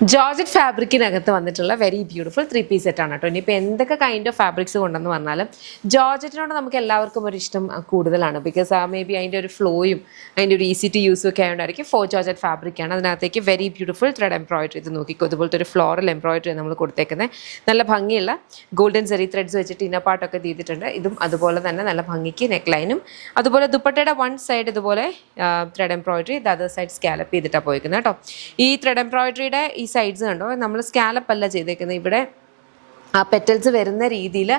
Georgette ഫാബ്രിക്കിനകത്ത് വന്നിട്ടുള്ള very beautiful 3-piece സെറ്റാണ് കേട്ടോ. ഇനിയിപ്പോൾ എന്തൊക്കെ കൈൻഡ് ഓഫ് ഫാബ്രിക്സ് കൊണ്ടെന്ന് പറഞ്ഞാലും ജോർജറ്റിനോട് നമുക്ക് എല്ലാവർക്കും ഒരു ഇഷ്ടം കൂടുതലാണ്. ബിക്കോസ് മേ ബി അതിൻ്റെ ഒരു ഫ്ലോയും അതിൻ്റെ ഒരു ഈസി ടു യൂസും ഒക്കെ ആയതുകൊണ്ടായിരിക്കും. ജോർജറ്റ് ഫാബ്രിക്കാണ്. അതിനകത്തേക്ക് വെരി ബ്യൂട്ടിഫുൾ ത്രെഡ് എംബ്രോയിഡറി ഇത് നോക്കിക്കോ. ഇതുപോലത്തെ ഒരു ഫ്ലോറൽ എംബ്രോയിഡറി നമ്മൾ കൊടുത്തേക്കുന്നത്. നല്ല ഭംഗിയുള്ള ഗോൾഡൻ സെറി ത്രെഡ്സ് വെച്ചിട്ട് ഇന്നപ്പാട്ടൊക്കെ ചെയ്തിട്ടുണ്ട്. ഇതും അതുപോലെ തന്നെ നല്ല ഭംഗിക്ക് നെക്ക് ലൈനും അതുപോലെ ദുപ്പട്ടയുടെ വൺ സൈഡ് ഇതുപോലെ thread embroidery, the other side scallop ചെയ്തിട്ടാണ് പോയിരിക്കുന്നത് കേട്ടോ. ഈ ത്രെഡ് എംബ്രോയിഡറിയുടെ ഈ സൈഡ്സ് കണ്ടോ, നമ്മൾ സ്കാലപ്പ് അല്ല ചെയ്തേക്കുന്നത്. ഇവിടെ ആ പെറ്റൽസ് വരുന്ന രീതിയിൽ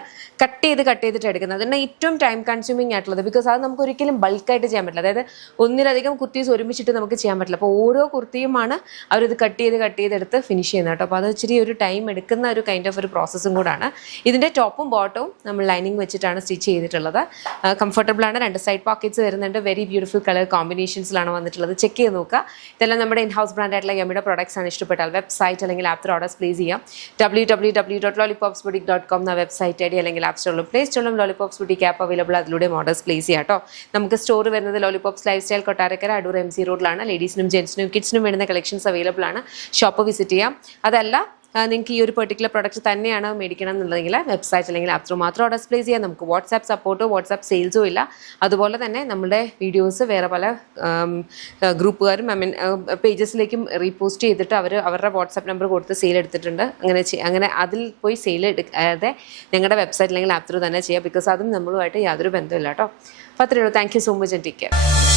കട്ട് ചെയ്തിട്ട് എടുക്കുന്നത്. അതിന് ഏറ്റവും ടൈം കൺസ്യൂമിങ് ആയിട്ടുള്ളത്. ബിക്കോസ് അത് നമുക്ക് ഒരിക്കലും ബൾക്കായിട്ട് ചെയ്യാൻ പറ്റില്ല. അതായത് ഒന്നിലധികം കുർത്തീസ് ഒരുമിച്ചിട്ട് നമുക്ക് ചെയ്യാൻ പറ്റില്ല. അപ്പോൾ ഓരോ കുർത്തിയുമാണ് അവരിത് കട്ട് ചെയ്തെടുത്ത് ഫിനിഷ് ചെയ്യുന്നത് കേട്ടോ. അപ്പോൾ അത് ഇച്ചിരി ഒരു ടൈം എടുക്കുന്ന ഒരു കൈൻഡ് ഓഫ് ഒരു പ്രോസസ്സും കൂടാണ്. ഇതിൻ്റെ ടോപ്പും ബോട്ടവും നമ്മൾ ലൈനിങ് വെച്ചിട്ടാണ് സ്റ്റിച്ച് ചെയ്തിട്ടുള്ളത്. കംഫർട്ടബിൾ ആണ്. 2 സൈഡ് പോക്കറ്റ്സ് വരുന്നുണ്ട്. വെരി ബ്യൂട്ടിഫുൾ കളർ കോമ്പിനേഷൻസിലാണ് വന്നിട്ടുള്ളത്. ചെക്ക് ചെയ്ത് നോക്കുക. ഇതെല്ലാം നമ്മുടെ ഇൻ ഹൗസ് ബ്രാൻഡായിട്ടുള്ള യമ്മിയുടെ പ്രോഡക്ട്സ് ആണ്. ഇഷ്ടപ്പെട്ടാൽ വെബ്സൈറ്റ് അല്ലെങ്കിൽ ആപ്പ് ത്രൂ ഓർഡേഴ്സ് പ്ലേസ് ചെയ്യാം. www.lollipopsboutique.com എന്ന വെബ്സൈറ്റ് ഐഡി അല്ലെങ്കിൽ ആപ്പ് സ്റ്റോറിലും പ്ലേ സ്റ്റോറിലും ലോലിപോപ്സ് ബുട്ടീക്ക് ആപ്പ് അവൈലബിൾ. അതിലൂടെ ഓർഡേഴ്സ് പ്ലേസ് ചെയ്യാം കേട്ടോ. നമുക്ക് സ്റ്റോർ വരുന്നത് Lollipops Lifestyle Kottarakkara Adoor MC റോഡിലാണ്. ലേഡീസിനും ജെൻസിനും കിഡ്സിനും വേണ്ടുന്ന കളക്ഷൻസ് അവൈലബിൾ ആണ്. ഷോപ്പ് വിസിറ്റ് ചെയ്യാം. അതല്ല നിങ്ങൾക്ക് ഈ ഒരു പെർട്ടിക്കുലർ പ്രോഡക്റ്റ് തന്നെയാണ് മേടിക്കണം എന്നുണ്ടെങ്കിൽ വെബ്സൈറ്റ് അല്ലെങ്കിൽ ആപ്പ് ത്രൂ മാത്രം ഓർഡേഴ്സ് പ്ലേസ് ചെയ്യാം. നമുക്ക് വാട്സാപ്പ് സപ്പോർട്ടോ വാട്സാപ്പ് സെയിൽസോ ഇല്ല. അതുപോലെ തന്നെ നമ്മുടെ വീഡിയോസ് വേറെ പല ഗ്രൂപ്പുകാരും പേജസിലേക്കും റീപോസ്റ്റ് ചെയ്തിട്ട് അവരുടെ വാട്സാപ്പ് നമ്പർ കൊടുത്ത് സെയിൽ എടുത്തിട്ടുണ്ട്. അങ്ങനെ അതിൽ പോയി സെയിൽ എടുക്കാതെ ഞങ്ങളുടെ വെബ്സൈറ്റ് അല്ലെങ്കിൽ ആപ്പ് ത്രൂ തന്നെ ചെയ്യാം. ബിക്കോസ് അതും നമ്മളുമായിട്ട് യാതൊരു ബന്ധമില്ല കേട്ടോ. അപ്പോൾ അത്രയേ ഉള്ളൂ. Thank you so much and take care.